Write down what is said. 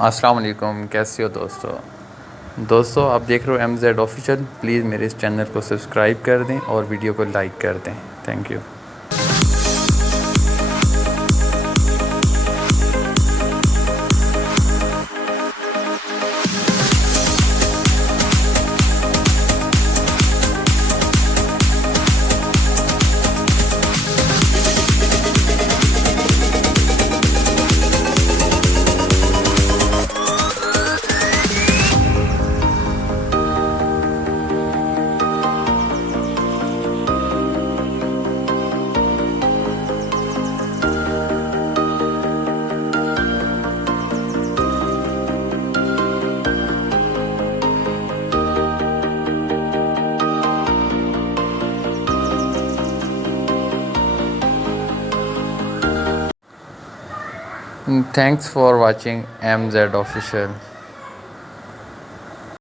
अस्सलाम वालेकुम, कैसे हो दोस्तों आप देख रहे हो MZ ऑफिशियल। प्लीज़ मेरे इस चैनल को सब्सक्राइब कर दें और वीडियो को लाइक कर दें। Thank you. Thanks for watching MZ official.